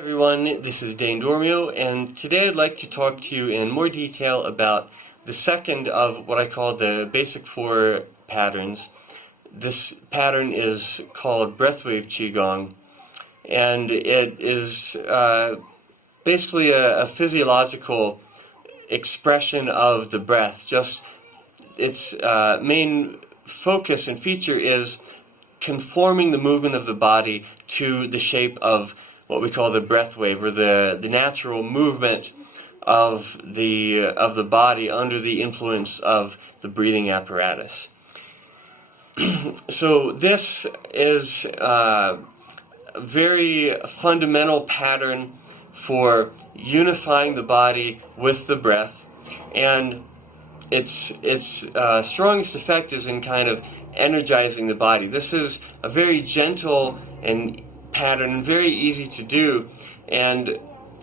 Everyone, this is Dane Dormio, and today I'd like to talk to you in more detail about the second of what I call the basic four patterns. This pattern is called Breathwave Qigong, and it is basically a physiological expression of the breath. Just its main focus and feature is conforming the movement of the body to the shape of what we call the breath wave, or the natural movement of the body under the influence of the breathing apparatus. So this is a very fundamental pattern for unifying the body with the breath, and its strongest effect is in kind of energizing the body. This is a very gentle and pattern and very easy to do, and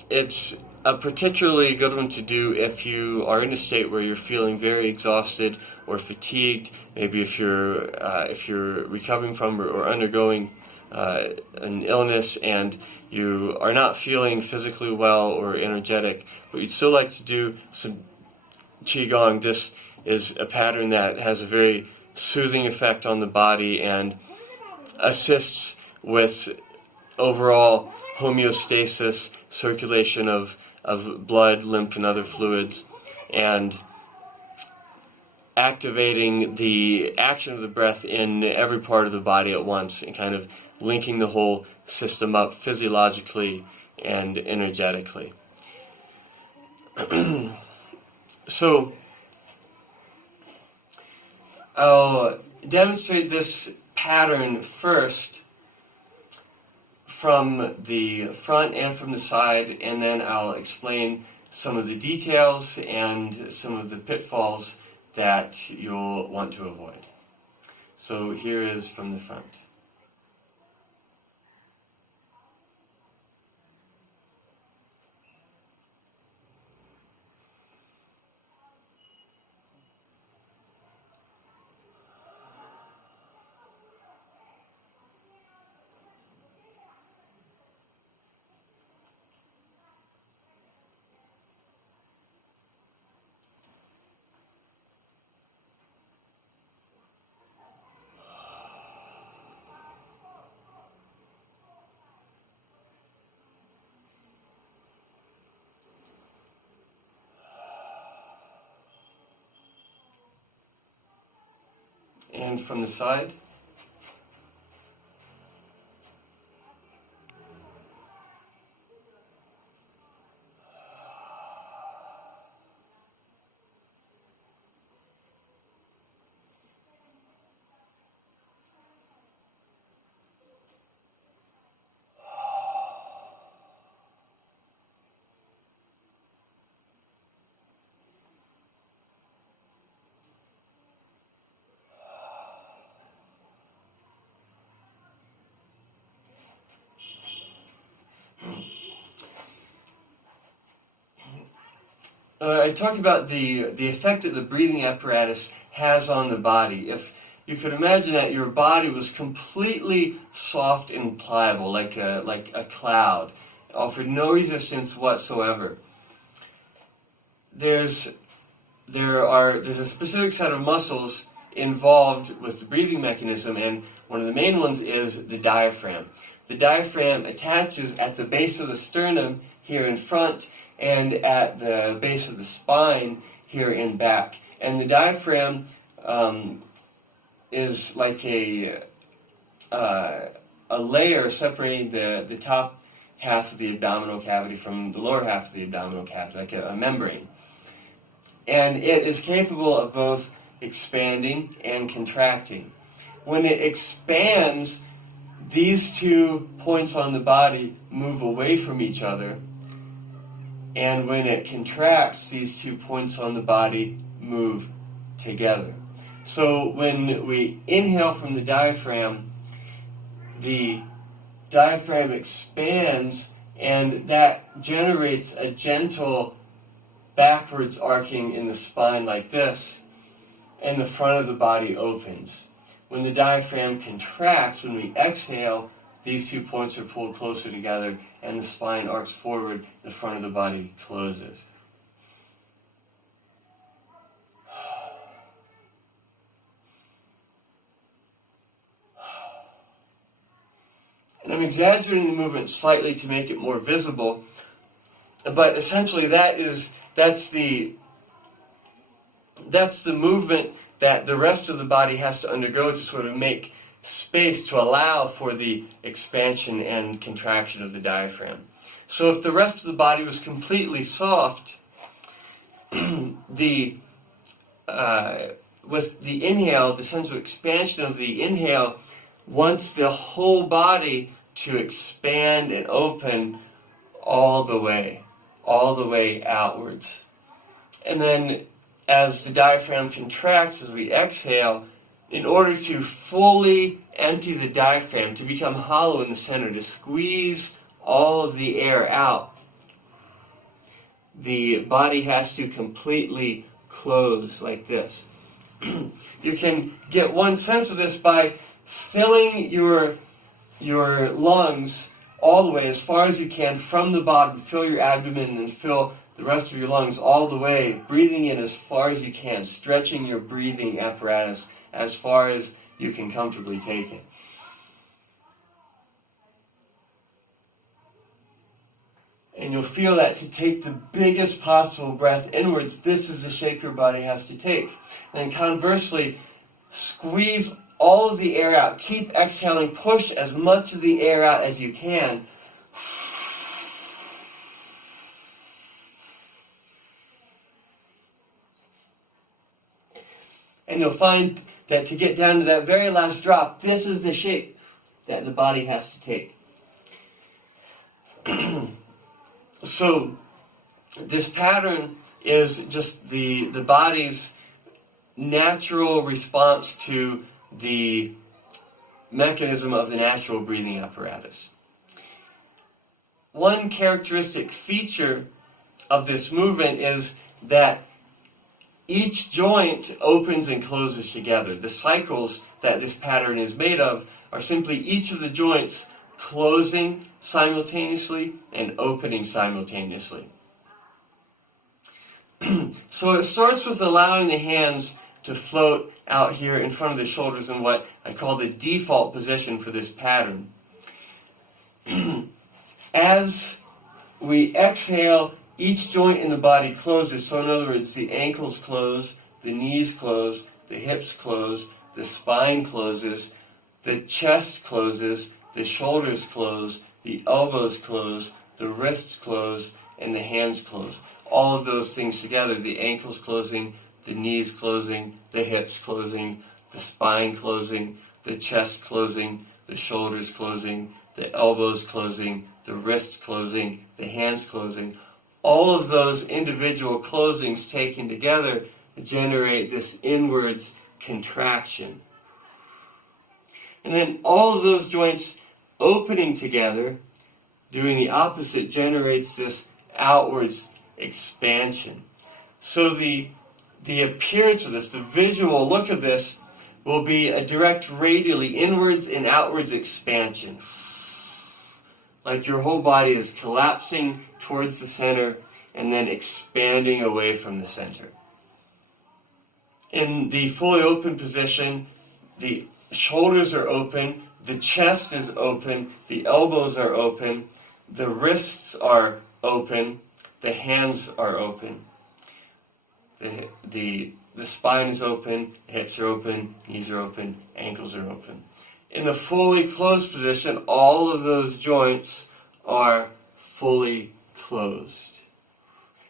it's a particularly good one to do if you are in a state where you're feeling very exhausted or fatigued, maybe if you're recovering from or undergoing an illness and you are not feeling physically well or energetic, but you'd still like to do some Qigong. This is a pattern that has a very soothing effect on the body and assists with overall homeostasis, circulation of blood, lymph, and other fluids, and activating the action of the breath in every part of the body at once, and kind of linking the whole system up physiologically and energetically. So I'll demonstrate this pattern first from the front and from the side, and then I'll explain some of the details and some of the pitfalls that you'll want to avoid. So here is from the front. And from the side. I talked about the effect that the breathing apparatus has on the body. If you could imagine that your body was completely soft and pliable, like a cloud, offered no resistance whatsoever. There's a specific set of muscles involved with the breathing mechanism, and one of the main ones is the diaphragm. The diaphragm attaches at the base of the sternum here in front, and at the base of the spine here in back. And the diaphragm is like a layer separating the top half of the abdominal cavity from the lower half of the abdominal cavity, like a membrane. And it is capable of both expanding and contracting. When it expands, these 2 points on the body move away from each other, and when it contracts, these 2 points on the body move together. So when we inhale from the diaphragm expands, and that generates a gentle backwards arcing in the spine like this, and the front of the body opens. When the diaphragm contracts, when we exhale, these 2 points are pulled closer together, and the spine arcs forward, the front of the body closes. And I'm exaggerating the movement slightly to make it more visible, but essentially that's the movement that the rest of the body has to undergo to sort of make space to allow for the expansion and contraction of the diaphragm. So if the rest of the body was completely soft, with the inhale, the sense of expansion of the inhale wants the whole body to expand and open all the way outwards. And then as the diaphragm contracts as we exhale, in order to fully empty the diaphragm, to become hollow in the center, to squeeze all of the air out, the body has to completely close like this. You can get one sense of this by filling your lungs all the way as far as you can from the bottom. Fill your abdomen and fill the rest of your lungs all the way, breathing in as far as you can, stretching your breathing apparatus as far as you can comfortably take it. And you'll feel that to take the biggest possible breath inwards, this is the shape your body has to take. And conversely, squeeze all of the air out. Keep exhaling. Push as much of the air out as you can. And you'll find that to get down to that very last drop, this is the shape that the body has to take. So this pattern is just the body's natural response to the mechanism of the natural breathing apparatus. One characteristic feature of this movement is that each joint opens and closes together. The cycles that this pattern is made of are simply each of the joints closing simultaneously and opening simultaneously. So it starts with allowing the hands to float out here in front of the shoulders in what I call the default position for this pattern. As we exhale, each joint in the body closes. So in other words, the ankles close, the knees close, the hips close, the spine closes, the chest closes, the shoulders close, the elbows close, the wrists close, and the hands close. All of those things together, the ankles closing, the knees closing, the hips closing, the spine closing, the chest closing, the shoulders closing, the elbows closing, the wrists closing, the hands closing. All of those individual closings taken together generate this inwards contraction. And then all of those joints opening together, doing the opposite, generates this outwards expansion. So the appearance of this, the visual look of this, will be a direct radially inwards and outwards expansion. Like your whole body is collapsing towards the center and then expanding away from the center. In the fully open position, the shoulders are open, the chest is open, the elbows are open, the wrists are open, the hands are open. The spine is open, the hips are open, knees are open, ankles are open. In the fully closed position, all of those joints are fully closed.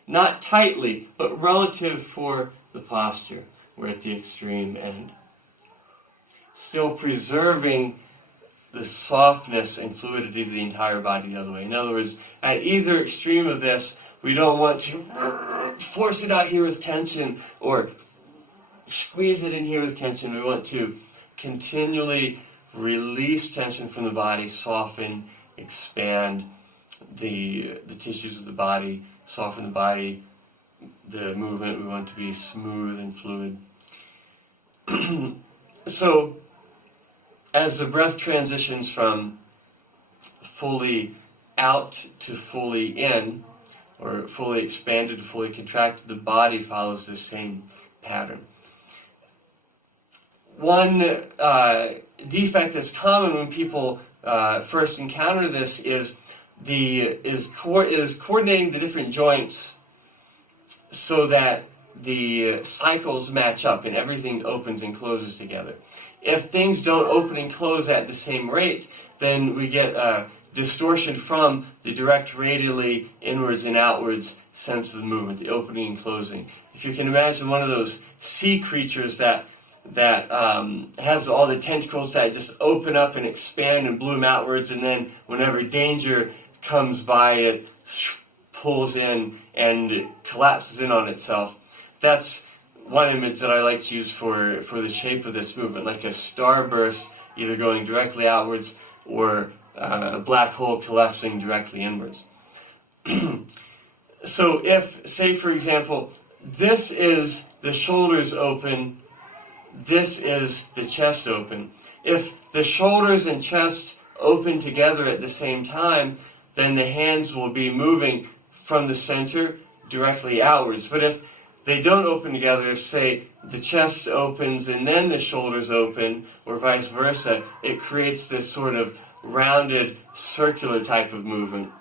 Not tightly, but relative for the posture. We're at the extreme end. Still preserving the softness and fluidity of the entire body the other way. In other words, at either extreme of this, we don't want to force it out here with tension or squeeze it in here with tension. We want to continually release tension from the body, soften, expand the tissues of the body, soften the body, the movement. We want to be smooth and fluid. So, as the breath transitions from fully out to fully in, or fully expanded to fully contracted, the body follows this same pattern. One defect that's common when people first encounter this is coordinating the different joints so that the cycles match up and everything opens and closes together. If things don't open and close at the same rate, then we get distortion from the direct radially inwards and outwards sense of the movement, the opening and closing. If you can imagine one of those sea creatures that has all the tentacles that just open up and expand and bloom outwards, and then whenever danger comes by, it pulls in and collapses in on itself. That's one image that I like to use for the shape of this movement, like a starburst either going directly outwards or a black hole collapsing directly inwards. So if, say for example, this is the shoulders open, this is the chest open. If the shoulders and chest open together at the same time, then the hands will be moving from the center directly outwards. But if they don't open together, if say the chest opens and then the shoulders open, or vice versa, it creates this sort of rounded circular type of movement.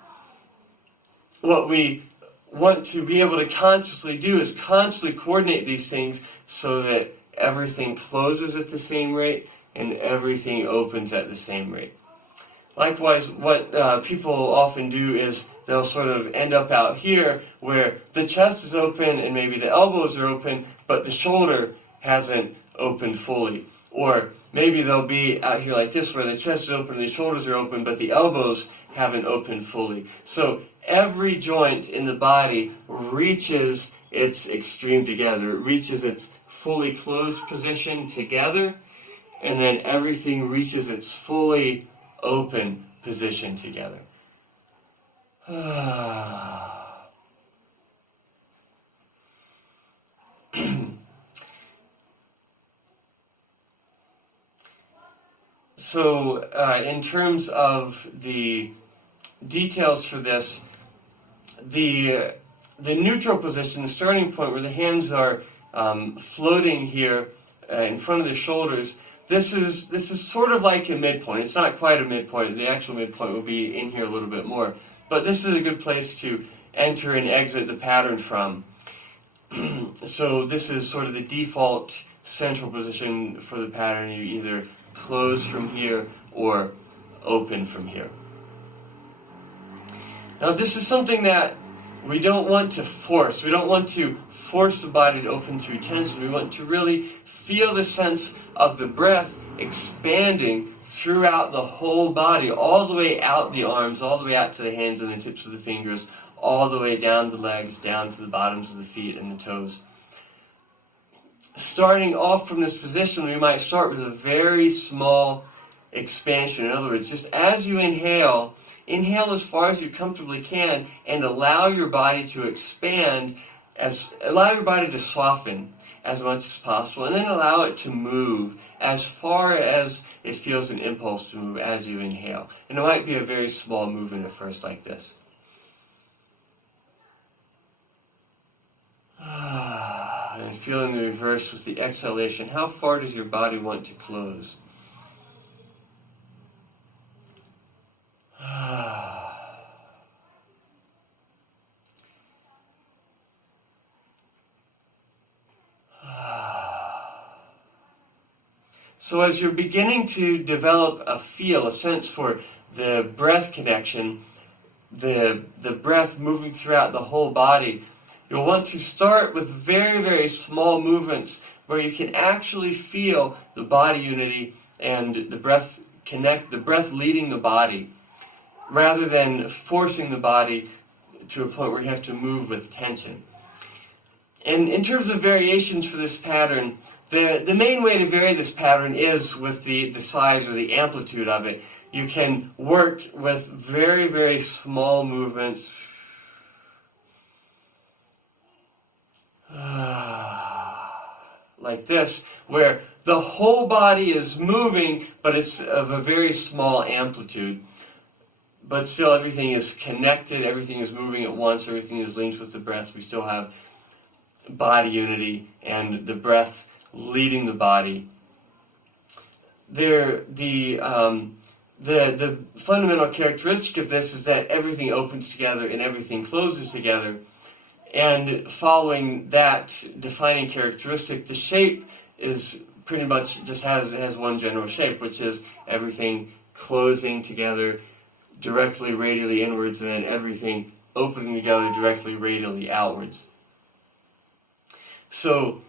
What we want to be able to consciously do is constantly coordinate these things so that everything closes at the same rate and everything opens at the same rate. Likewise, what people often do is they'll sort of end up out here where the chest is open and maybe the elbows are open, but the shoulder hasn't opened fully. Or maybe they'll be out here like this where the chest is open and the shoulders are open, but the elbows haven't opened fully. So every joint in the body reaches its extreme together. It reaches its fully closed position together, and then everything reaches its fully open position together. So, in terms of the details for this, the neutral position, the starting point where the hands are floating here in front of the shoulders, this is sort of like a midpoint. It's not quite a midpoint. The actual midpoint will be in here a little bit more. But this is a good place to enter and exit the pattern from. So this is sort of the default central position for the pattern. You either close from here or open from here. Now this is something that we don't want to force. We don't want to force the body to open through tension. We want to really feel the sense of the breath expanding throughout the whole body, all the way out the arms, all the way out to the hands and the tips of the fingers, all the way down the legs, down to the bottoms of the feet and the toes. Starting off from this position, we might start with a very small expansion. In other words, just as you inhale, inhale as far as you comfortably can and allow your body to expand, allow your body to soften as much as possible, and then allow it to move as far as it feels an impulse to move as you inhale. And it might be a very small movement at first like this. And feeling the reverse with the exhalation. How far does your body want to close? So as you're beginning to develop a sense for the breath connection, the breath moving throughout the whole body, you'll want to start with very, very small movements where you can actually feel the body unity and the breath connect, the breath leading the body, rather than forcing the body to a point where you have to move with tension. And in terms of variations for this pattern, the main way to vary this pattern is with the size or the amplitude of it. You can work with very, very small movements. Like this, where the whole body is moving, but it's of a very small amplitude. but still everything is connected, everything is moving at once, everything is linked with the breath. We still have body unity and the breath leading the body. The fundamental characteristic of this is that everything opens together and everything closes together. And following that defining characteristic, the shape is pretty much just has one general shape, which is everything closing together directly radially inwards, and then everything opening together directly radially outwards. So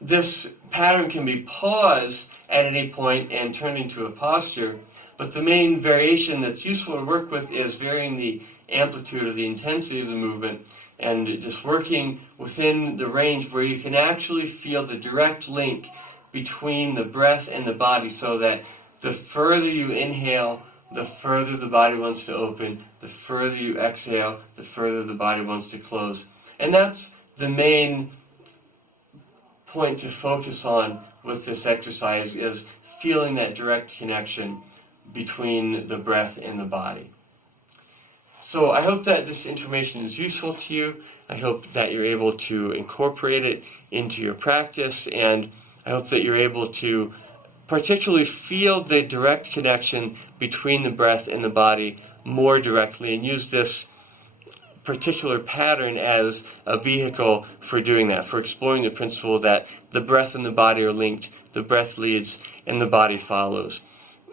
this pattern can be paused at any point and turned into a posture, but the main variation that's useful to work with is varying the amplitude or the intensity of the movement, and just working within the range where you can actually feel the direct link between the breath and the body, so that the further you inhale, the further the body wants to open, the further you exhale, the further the body wants to close. And that's the main point to focus on with this exercise, is feeling that direct connection between the breath and the body. So I hope that this information is useful to you. I hope that you're able to incorporate it into your practice, and I hope that you're able to particularly feel the direct connection between the breath and the body more directly, and use this particular pattern as a vehicle for doing that, for exploring the principle that the breath and the body are linked, the breath leads, and the body follows.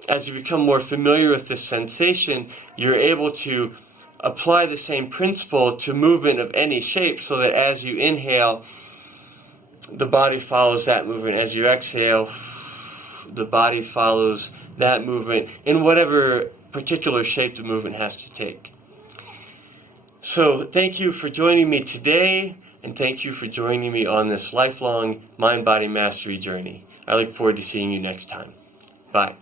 As you become more familiar with this sensation, you're able to apply the same principle to movement of any shape, so that as you inhale, the body follows that movement. As you exhale, the body follows that movement in whatever particular shape the movement has to take. So thank you for joining me today, and thank you for joining me on this lifelong mind-body mastery journey. I look forward to seeing you next time. Bye.